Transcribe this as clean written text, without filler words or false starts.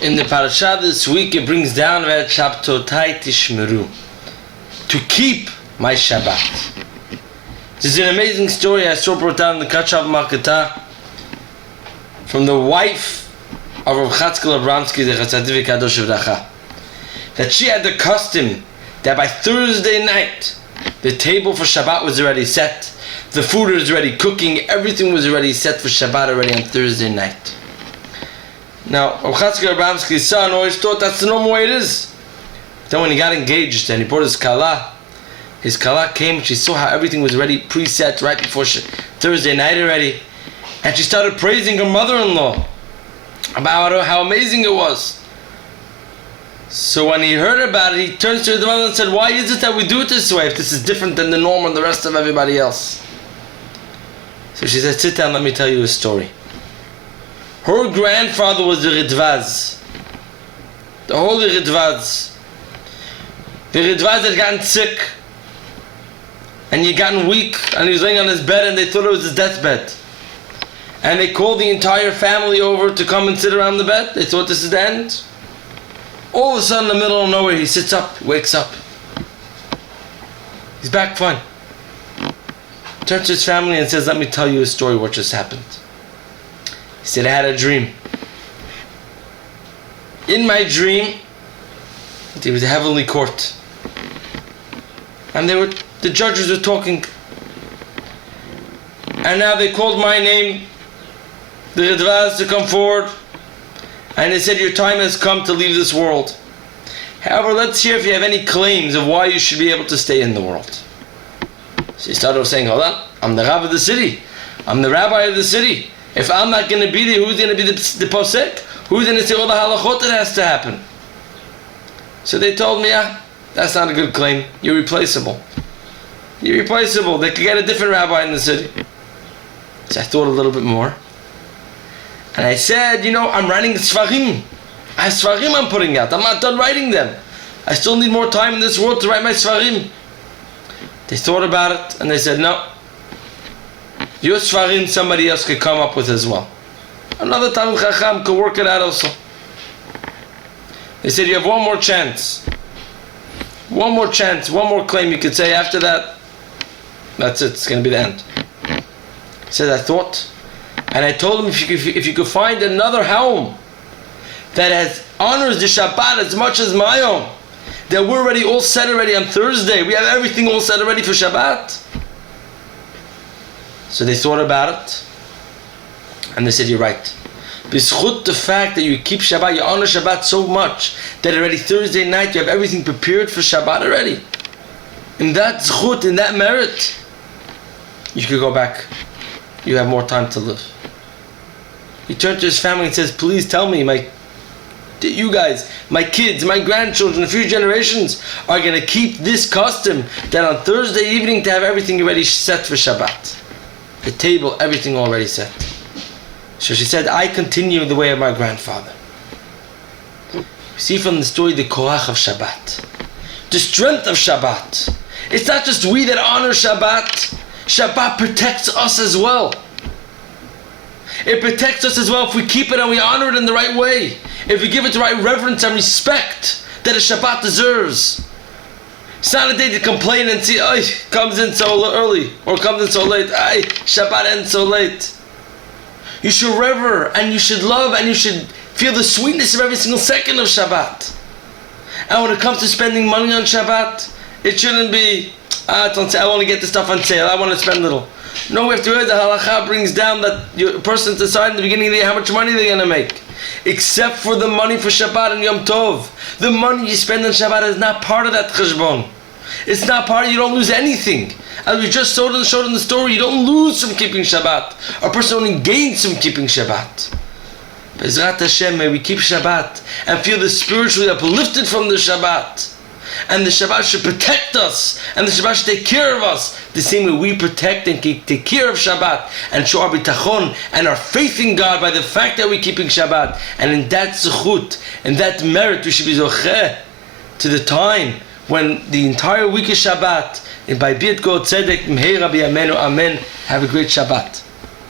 In the Parshat this week, it brings down about Bechukotai tishmeru, to keep my Shabbat. This is an amazing story I saw brought down in the Kachav Makata from the wife of Rav Chatzkel Abramsky, the Chatzadiv Kadosh Vracha, that she had the custom that by Thursday night the table for Shabbat was already set, the food was already cooking, everything was already set for Shabbat already on Thursday night. Now, Rav Chatzkel Abramsky's son always thought that's the normal way it is. Then when he got engaged and he brought his kala came and she saw how everything was ready, preset right before Thursday night already. And she started praising her mother-in-law about how amazing it was. So when he heard about it, he turns to his mother and said, "Why is it that we do it this way if this is different than the norm and the rest of everybody else?" So she said, "Sit down, let me tell you a story." Her grandfather was the Ridvaz, the holy Ridvaz. The Ridvaz had gotten sick and he had gotten weak and he was laying on his bed and they thought it was his deathbed. And they called the entire family over to come and sit around the bed. They thought this is the end. All of a sudden, in the middle of nowhere, he sits up, wakes up. He's back fine. Turns to his family and says, "Let me tell you a story what just happened." He said, "I had a dream. In my dream, there was a heavenly court. And the judges were talking. And now they called my name, the Ridvaz, to come forward. And they said, your time has come to leave this world. However, let's hear if you have any claims of why you should be able to stay in the world." So he started off saying, "Hold on, I'm the Rav of the city. I'm the rabbi of the city. If I'm not going to be there, who's going to be the posek? Who's going to say all the halachot that has to happen?" So they told me, that's not a good claim. You're replaceable. You're replaceable. They could get a different rabbi in the city. So I thought a little bit more. And I said, I'm writing Sfarim. I have Sfarim I'm putting out. I'm not done writing them. I still need more time in this world to write my Sfarim. They thought about it and they said, no. Your Sfarim somebody else could come up with as well. Another Talmid Chacham could work it out also. They said, you have one more chance. One more chance, one more claim you could say. After that, that's it. It's going to be the end. He said, I thought. And I told him, if you could find another home that honors the Shabbat as much as my home, that we're already all set already on Thursday. We have everything all set already for Shabbat. So they thought about it. And they said, you're right. B'schut the fact that you keep Shabbat, you honor Shabbat so much that already Thursday night you have everything prepared for Shabbat already. In that zchut, in that merit, you could go back. You have more time to live. He turned to his family and says, please tell me, you guys, my kids, my grandchildren, a few generations are going to keep this custom that on Thursday evening to have everything already set for Shabbat. The table, everything already set. So she said, I continue the way of my grandfather. You see from the story the koach of Shabbat, the strength of Shabbat. It's not just we that honor Shabbat. Shabbat protects us as well. It protects us as well if we keep it and we honor it in the right way. If we give it the right reverence and respect that a Shabbat deserves. It's not a day to complain and see, comes in so early or comes in so late. Shabbat ends so late. You should rever and you should love and you should feel the sweetness of every single second of Shabbat. And when it comes to spending money on Shabbat, it shouldn't be, I want to get this stuff on sale, I want to spend little. No, we have to realize the halakha brings down that a person's deciding in the beginning of the year how much money they're going to make. Except for the money for Shabbat and Yom Tov. The money you spend on Shabbat is not part of that cheshbon. It's not part, you don't lose anything. As we just showed in the story, you don't lose from keeping Shabbat. A person only gains from keeping Shabbat. Bezrat Hashem, may we keep Shabbat and feel the spiritually uplifted from the Shabbat. And the Shabbat should protect us, and the Shabbat should take care of us the same way we protect and take care of Shabbat and show our bitachon and our faith in God by the fact that we're keeping Shabbat. And in that zechut, in that merit, we should be zocheh to the time when the entire week is Shabbat. And by Bechukotai tzedek, Behar, amen. Have a great Shabbat.